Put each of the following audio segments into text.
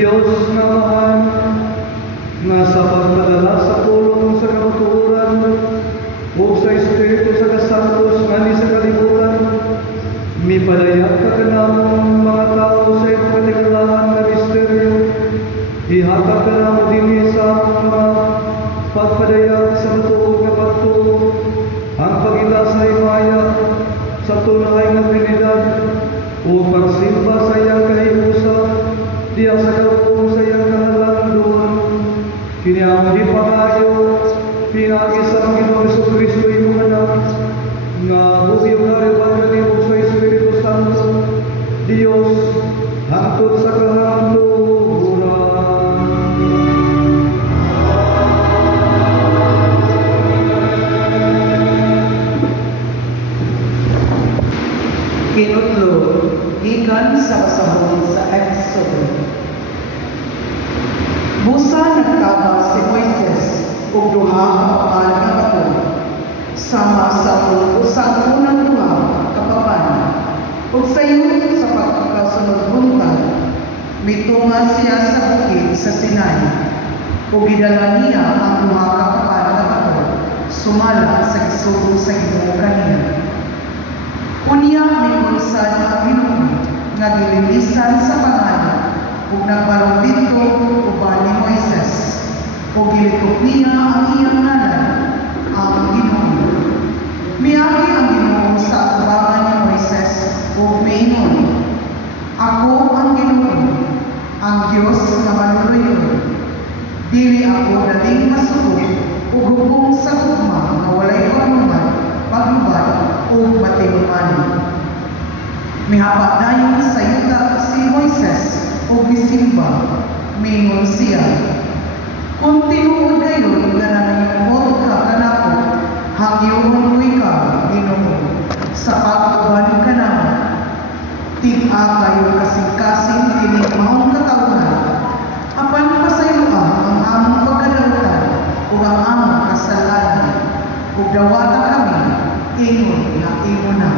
Diyos na mahal, na sa pagpadala sa pulong sa kamatuoran o sa Espiritu sa kasantos nga ni sa kalibutan, mipadayag ka kanamong mga tao sa iyong kaligalahan na misteryo, ihatag ka namo din sa mga pagpadayag sa matuog na pagtuo, ang pagila sa himaya, sa tunay na Trinidad, o pagsimba sa iyang kahiusa, diya sa kalupong sa iyang kahalanduan, kiniang di pangayo, pinagi sa Panginoong Jesucristo iyong anak, nga buhi na riban kanimo sa Espiritu Santo, Diyos, hangtod sa kahanduran. Kinutlo, ikan sa kasahon sa Exodo. Busa nagkaba si Moises ug duha ka papan nga bato sama sa usang unang duha ka papan. Ug sayon sa pagkakasunod buntag, mitunga siya sa bukid sa Sinai. Ug gidala niya ang duha ka papan nga bato sumala sa gisugo sa Ginoo kaniya. Unya miusan ang Ginoo nga gilinisan sa pangalan ug nagbalong dito uban ni Moises ug gilitok niya ang iyang ngalan ang Ginoo. Miagi ang Ginoo sa atubangan ni Moises ug miingon, "Ako ang Ginoo, ang Dios nga manuluyon. Dili ako daling masuko ug hubong sa gugma nga walay panuman, paglubad ug matinuman." Mihapa dayon sa yuta si Moises ug misimba, mingon siya, "Kung tinuod kayo nga nangibuot ka kanako, hangyoon ko ikaw, Ginoo, sa pag-uban ka naman. Tig-a kayo kasing-kasing kini maong katawhan, apan pasayloa ang among pagkadautan ug ang among kasalanan, ug dawata kami, ingon nga imo na."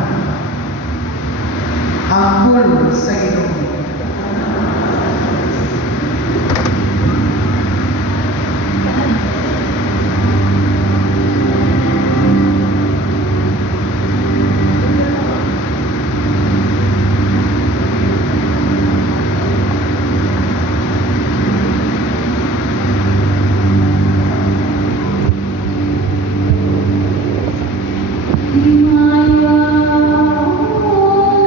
Ang pulo sa Ginoo. Himaya, oh,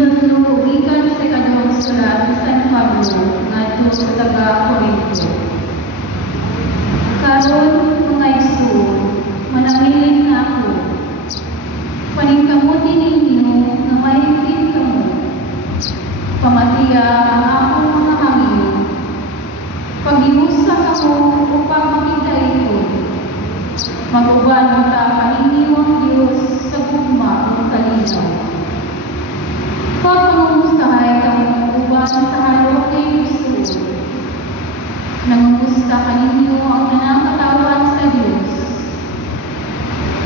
Tinutlo gikan sa kadong sulat ni San Pablo ngadto sa taga-Corinto. Karon mga igsoon, manamiling na ako. Paningkamuti ninyo na mahigit kamo. Pamatiya ang akong mga hangin. Pag-iusa kamo upang makita ito. Mag-uban ta kaninyo ang Diyos sa gugma ng kalinaw. Pagpangumustahay kamo uban sa halok kay Kristo. Nangumusta kaninyo ang nanakatawan sa Diyos.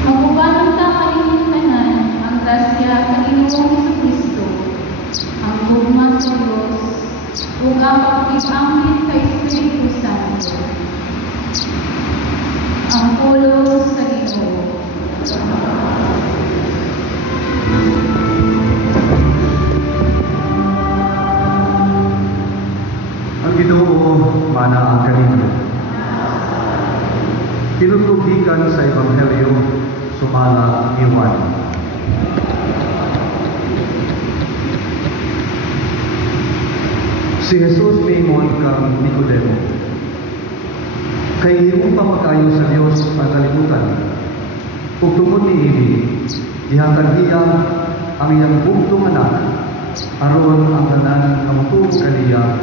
Mag-uban ta kaninyo tanan ang grasya sa Ginoong Jesucristo, ang gugma sa Diyos, ug ang pagpipangit sa Espiritu Santo. Ang pulos sa Ginoo. Ang Ginoo mana ang kanino. Tinutugikan sa Ebanghelyo sumala ni Juan. Si Jesus mingon kang Nicodemo. Kay imo pa makayo sa Dios ang kalibutan. Ug tungod niini, ihatag niya ang iyang bugtong anak aron ang tanan nga motuo kaniya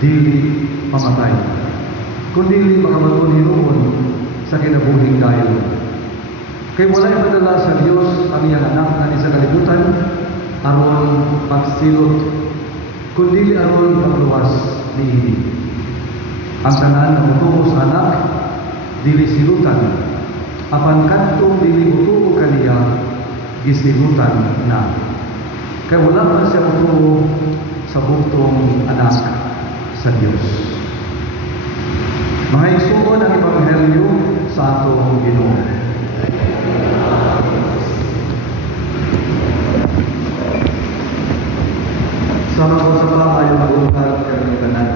dili mamatay, kundi makabaton hinuon sa kinabuhing dayon. Kay wala ipadala sa Dios ang iyang anak ani sa kalibutan aron pagsilot, kundi aron pagluwas niini. Ang tanan nga motuo sa anak dili silutan, apan kadtong dili motuo kaniya gisilutan na. Kay wala man siya motuo sa bugtong anak sa Diyos. Mga igsoon ang Ebanghelyo sa atong Ginoo. Sa mga sa ayong bungkag kami tanan.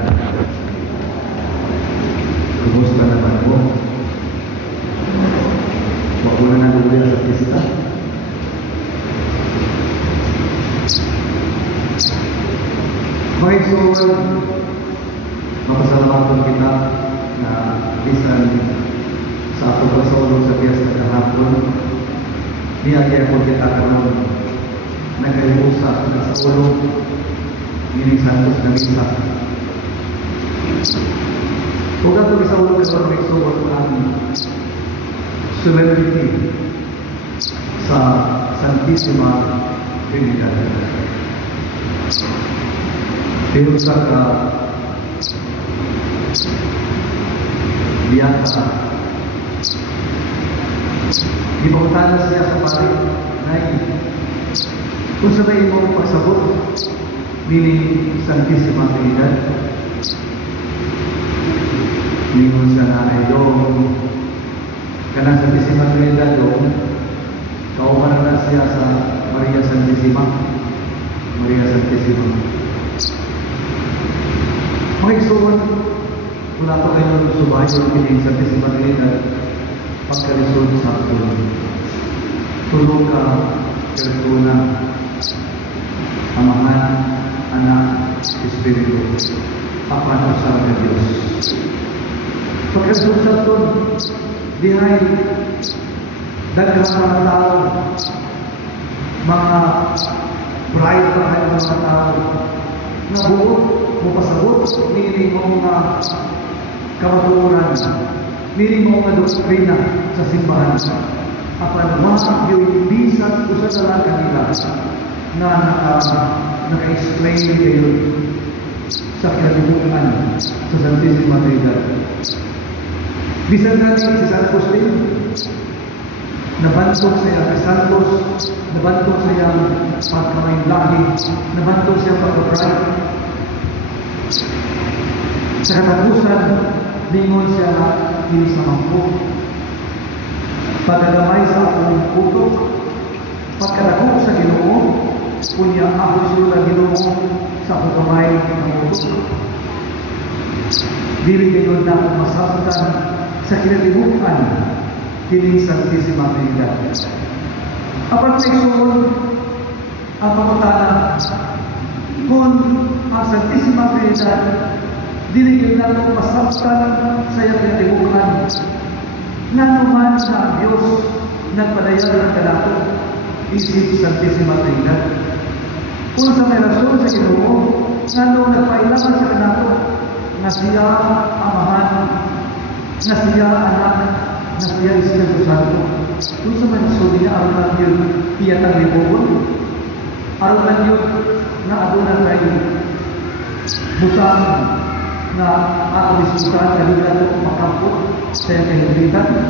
Kumusta naman mo? Wag mo na naluya sa pista. Mga igsoon, mapasalamatan kita na bisan sa atong pagsaulog sa piyesta kahapon, niyagya po kita karon nagkaimusa sa ulog ni Santos na misa. Huwag ato isaulog sa pagsaulog ang solemnity sa Santissima Trinidad. Pero sa biyata, ipagtanas niya sa pari na kung sabay mo pagsabot meaning Santissima Trinidad, mingon sa nanay doon kanang Santissima Trinidad doon, kauban na siya sa Maria Santissima. Mga igsoon, wala pa kayo subayo kining Santissima Trinidad pagkalisod sa aton. Tulong ka persona, Amahan, Anak, Espiritu, apan usab ka Dios. Pagkalisod sa aton, dihay daghang mga tao, mga pride pa kayo mga tao na buot mo pasabot nini mo nga kamatuoran, nini mo nga doktrina sa simbahan. Apan wala yung bisan usa sa kanila na naka-explain kayo sa kinalibutan sa Santissima Trinidad. Bisan natin si San Agustin, nabantok sa iyang Santos, nabantok sa iyang pagkamayang lahi, nabantok sa iyang pagkapride. Sa katapusan, lingon siya hindi sa mangkok. Pagkagamay sa akong putok, pagkadakop sa Ginoo, kunya ako sila Ginoo sa akong kamay ng putok. Dili kayo na masabtan sa kinalibutan kining Santissima Trinidad. Apan may sumunod ang pangutana, kung ang Santisima Trinidad dili nato pasabtan sa iyang katibukan. Nga naman na ang Diyos nagpadayag ng kanato isip Santisima Trinidad. Kung sa may rason sa Ginoo, nga nung nagpailangan sa kanato, nga siya Amahan, nga siya Anak, nga siya Espiritu Santo. Kung sa may rason niya, aron ang yun iyatang libubon, aron ang yun na aduna kay butang na ato diskutan kanina ito makampot sa iyang kahilitan.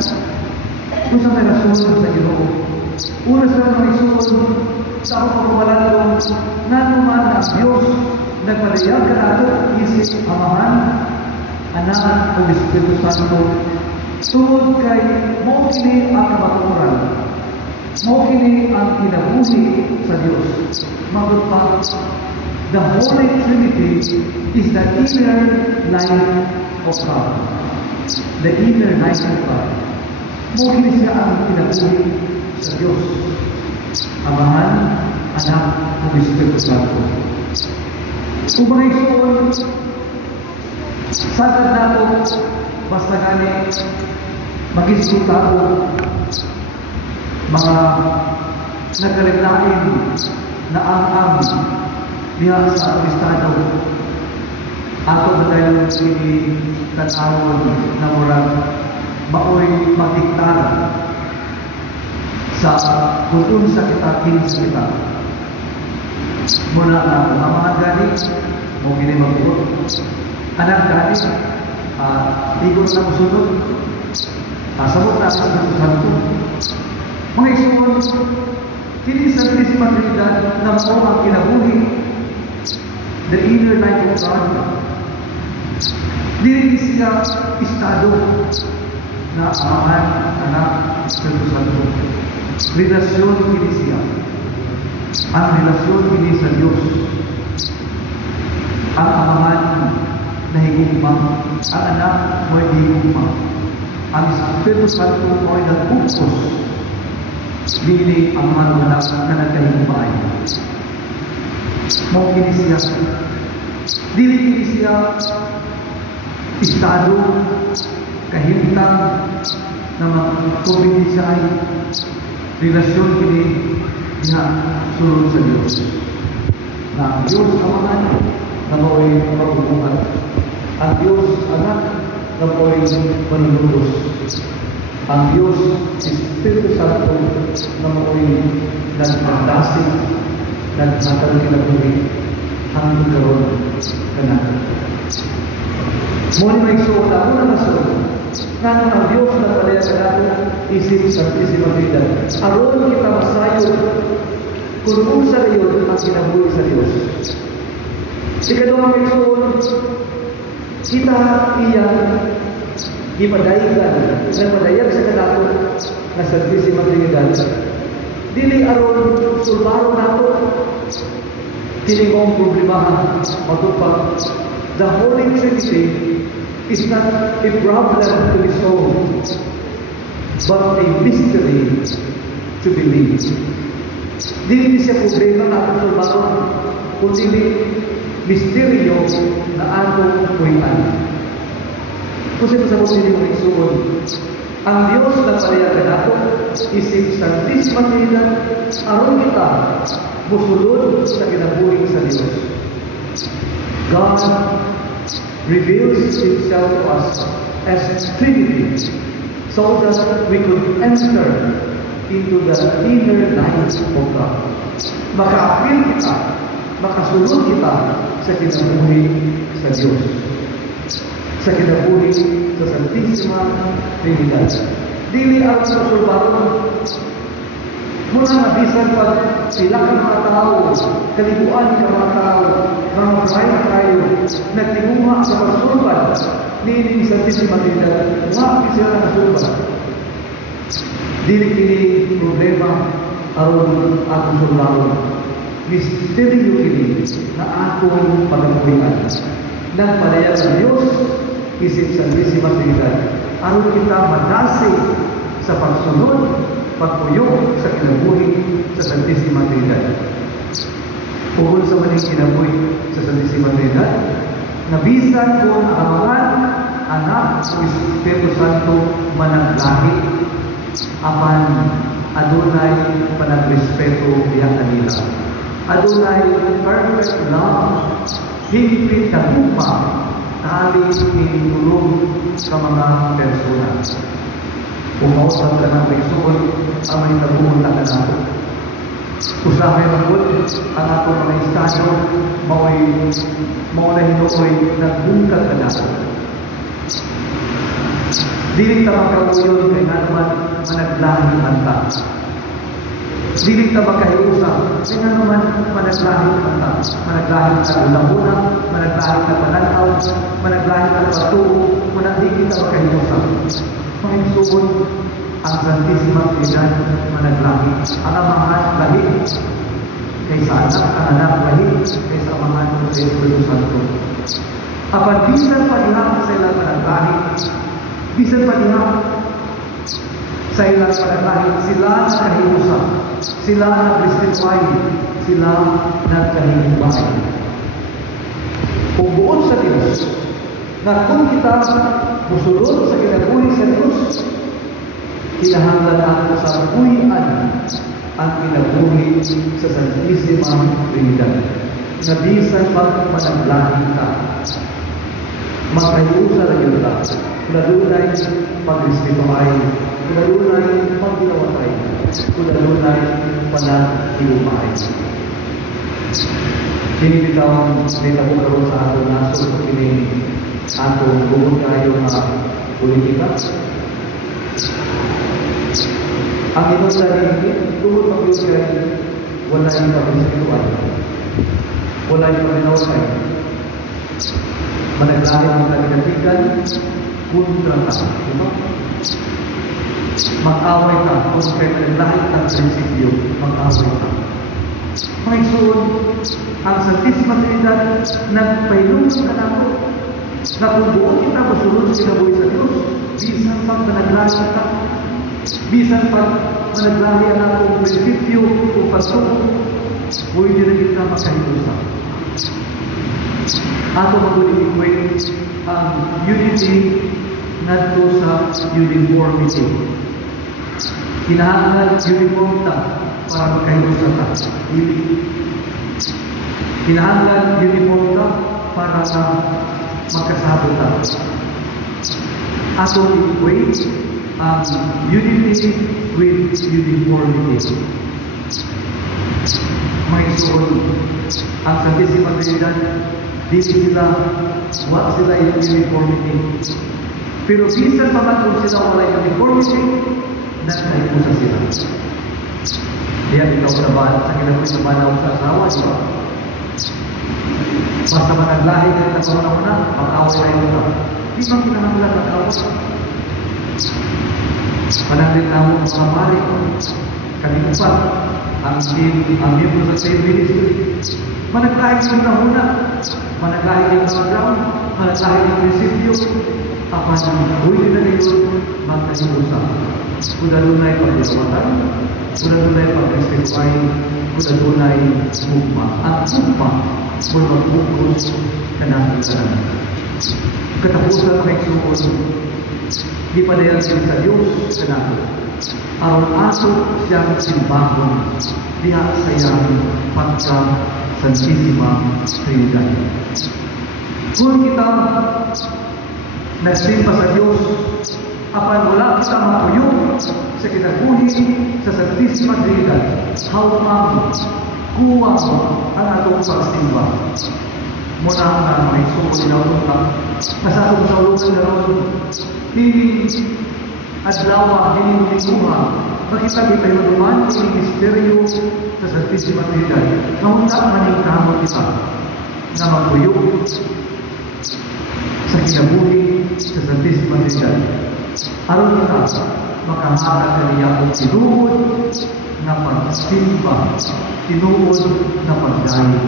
Kung sa may rason sa Ginoo, una sa mga isuon sa akong pagpapalatong na naman ang Diyos nagpadayag ka nato isip Amahan, Anak o Espiritu Santo tungod kay mo kini ang maturan, mo kini ang kinabuhi sa Diyos. Magot pa, the Holy Trinity is the inner life of God. The inner life of God. Mo kini siya ang kinabuhi sa Diyos. Amahan, Anak o Espiritu Santo. Kung mga isuon, sagad nato, basta gani, mag-iskuta ko, mga nagkaliglain na ang diha sa atong estado. Ato na tayo tag-awon na murag maoy magdiktar sa kung sa kita, kinsa kita. Mula na mga gani, mo gini magbuot. Anak gani, igon na musunod. Sabot na sa Santo. Mga isuon, kini sa Santisima Trinidad na mo ang kinabuhi, the inner life of God. Dili siya estado na Amahan, Anak, Espiritu Santo. Relasyon kini siya. Ang relasyon kini sa Diyos. Ang Amahan na higugma, ang Anak mo ay higugma. Ang Espiritu Santo mo ay nagpupos. Dili ang mga anak na nagkahigumay. Mo kini siya. Dili kini siya estado, kahimtang na magtubig siya ay relasyon kini na sulod sa Diyos. Na ang Diyos Amahan na mo'y pagbubuhat. Ang Diyos Anak na mo'y manunubos. Ang Diyos Espiritu Santo na mo'y nagpagdasig, nagmatang kinabuhi hanggang karoon ka na. Muli may suot ako na nasun. Nga ang Diyos na palaya sa nato isip sa Santisima Trinidad. Aron kita masayo kung sa iyon ang kinabuhi sa Diyos. Ikaduha may suot, kita iya ipadayigan, nagpadayag sa kanato na Santisima Trinidad. Dili aron sulbaro nato, kini mong problemahan, matupag. The Holy Trinity is not a problem to be solved, but a mystery to believe. Dili siya problema na atong sulbaro, kundi misteryo na atong kuwitan. Kung sa mga mga isuon, ang Diyos na palayagan nato isip Santisima Trinidad, aron kita musulod sa kinabuhi sa Diyos. God reveals Himself to us as Trinity so that we could enter into the inner life of God. Makaapil kita, makasulod kita sa kinabuhi sa Diyos. Sa kinabuhi sa Santisima Trinidad. Dili ang susulbaron. Muna nabisan pag sila ka mga tao, kaliguan ka mga tao, mga bright tayo, nagtinguha sa pagsulban, ni Santisima Trinidad, mga sila nasulban. Dili kini problema aron atong sulbaron. Misteryo kini na atong pagkakulian. Nagpadayag sa Diyos isip Santisima Trinidad, aron kita madasig sa pagsunod, pagpuyok sa kinabuhi sa Santisima Trinidad. Ugol sa maling kinabuhi sa Santisima Trinidad, nabisan ko ang Amahan, Anak, o Espiritu Santo managlahi, apan adunay panagrespeto diha kanila. Adunay perfect love, higpit na gupa, tali hinulong sa mga persona. Umausap ka ng pagsuon, ang may nabumunta ka na. Usahay magod ang ato mga estado, mauna hinukoy nagbungkag ka na. Dili ta makabuyon kay nga naman managlahi anta. Dili ta makahiusa kay nga naman managlahi anta. Managlahi ka ulabuna, managlahi ka pananaw, managlahi ka patuo, managlahi ka makahiusa. Panginoon, ang Santisima Trinidad managlahi, ang Amahan lahi, kaysa anak, ang anak lahi, kaysa Amahan sa Espiritu Santo. Apan bisan pa diha sa ilang managlahi, bisan pa diha sa ilang managlahi, sila nagkahiusa, sila nagrespetuay, sila nagkahiubahay. Kung buod sa Diyos, na kung kita musulod sa kinabuhi sa Diyos, kinahanglan natin sa buhian ang kinabuhi sa Santisima Trinidad. Na bisan pagpanaglahi ka, magkahiusa na yun ka, kuladunay pag-respetuay, kuladunay pag-gilawatay, kuladunay panag-iumay. Sinibitawang may nabukaroon sa ato naso kini atong bukod kayo nga politika. Ang inyong sarili, tungkol mag-yun kayo, wala yung pag-respetuan, wala yung pag-inawatay. Managlahi ang kalinatikan, kontra ka, diba? Mag-away ka, kung kayo managlahi ang prinsipyo, mag-away ka. Panginoon, ang Santisima Trinidad, nagpailungan ka na ako, na kung buo kita masunod sa kinabuhi sa Diyos, bisan pag managlahi ka, bisan pag managlahi ang akong prinsipyo o pagtuo, pwede na kita makahiusa. Ato mag-equate ang unity nadto sa uniformity. Kinahanglan uniform ta para makahiusa ta. Kinahanglan uniform ta para sa makasabot ta. Ato equate ang unity with uniformity. May suon ang Santisima Trinidad, di sila yung uniformity. Pero bisan pa man kung sila wala yung uniformity, nagkahiusa sila. Kaya ikaw naman sa kinabuhi sa manaw sa asawa, di ba? Basta managlahi ka na sa una-una, mag-away na ito. Di ba kinahanglan mag-away? Panaglit na mo sa mali, kanipan, ang miyembro sa same ministry. Managlahi yung una, managlahi yung background, managlahi yung prinsipyo, apan huwag na nito magkahiusa. Kudalunay pag-iawatan, kudalunay pag-respetuay, kudalunay mugma. At mugma, kung mag-focus ka natin sa namin. Katapusan may suon, di pa dahil sa Diyos sa natin. Aron aso siyang simbahon, diha sa iyang pagka-Santisima Trinidad. Kung kita nagsimba sa Diyos, apan wala kita mapuyo sa kinabuhi sa Santisima Trinidad, hawang kuwang ang atong pagsimba. Muna na may sumuli na punta, kasatong sa ulungan na ron, hindi adlawa, hindi lingkuha, makita kita yung naman yung misteryo sa Santisima Trinidad. Naunta maningkamot kita na mapuyo sa kinabuhi sa Santisima Trinidad. Aron kita makaharap kaniya kung tinuod na pagsimba, tinuod na pagdayo.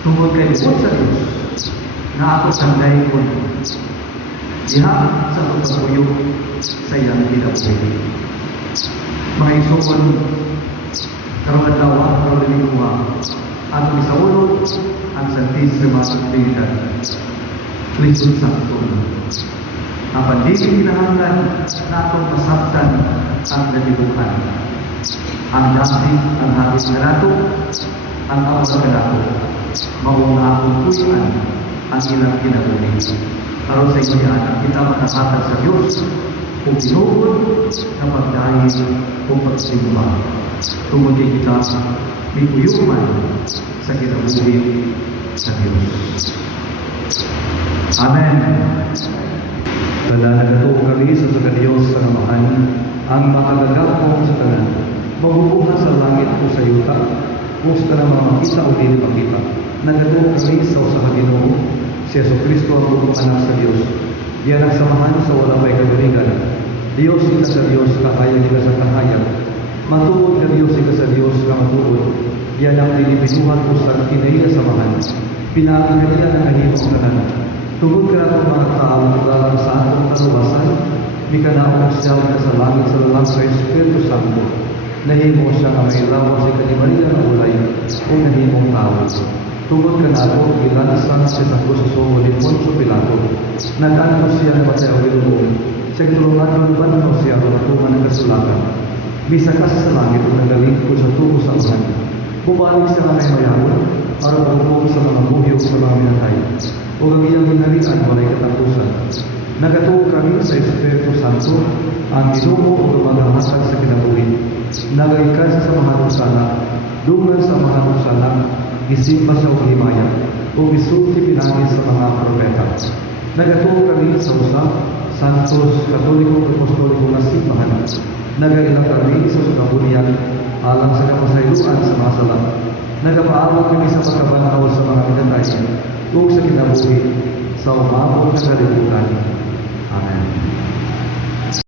Tungkol kay Diyos sa Diyos na ako sanday ko diha sa pagpapuyo sa iyang kinabuhi. Mga isuon, karong adlaw, karong lingguha, at isaulog ang Santisima Trinidad. Kristo Santo, ang pandili kinahanglan na atong masabtan ang natibukan. Ang dasig, ang habis na nato, ang awal na nato, maong akong puyan ang ilang kinabuhi. Aron sa inyo kita matahatag sa Diyos kung pinugod na pagdahil kung pagsimba. Tumutin kita, may uyuman sa kinabuhi sa Diyos. Amen. Lalagato kami sa Diyos sa namahan, ang makagagapong sa tanan, mabubuha sa langit o sa yuta, o sa tanang mga makita o hindi makita. Nagato kami sa usaha Ginoo, si Jesucristo ang bukong anak sa Diyos. Diyan ang samahan sa wala may kagalingan. Diyos ika sa Diyos, kahayag ika sa kahayag. Matuod na Diyos ika sa Diyos, na matuod. Diyan ang dinipinuhan ko sa kinaiya samahan. Pinakagalian ang nahimong kanan. Tugod ka na mga tao dalang sa atong kaluwasan, di ka na umasyal ka sa langit sa lalang sa Espiritu Santo. Nahimo siya na may lawas sa kanimaria na ulay o nahimong tao. Tugod ka na ako, ilansan siya sa kususungo ni Poncio Pilato. Nag-ano siya na matay ang wilumong. Sa kitulungan ng banano siya ang matuman ng kasulatan. Bisa ka sa langit o nagaling ko sa tubo sa ulan. Bumalik sa mga mayamon, para magpupong sa mga buhyo sa mga minatay. O gagiyang hinalian, walay katapusan. Nagatuo kami sa Espiritu Santo, ang Ginoo o lumagahasag sa kinabuhi. Nagaikan sa mahanong sana, dungan sa mahanong sana, isimba sa uhimaya, o isulti pinagin sa mga propeta. Nagatuo kami sa usa, Santos, Katoliko, Apostoliko na simbahan. Nagailang kami sa sukabunian, alang sa kapasayuan sa mga sala. Nagapaabot kami sa pagkabanaw sa mga minatay, o sa kinabuhi, sa umabot na kalibutan.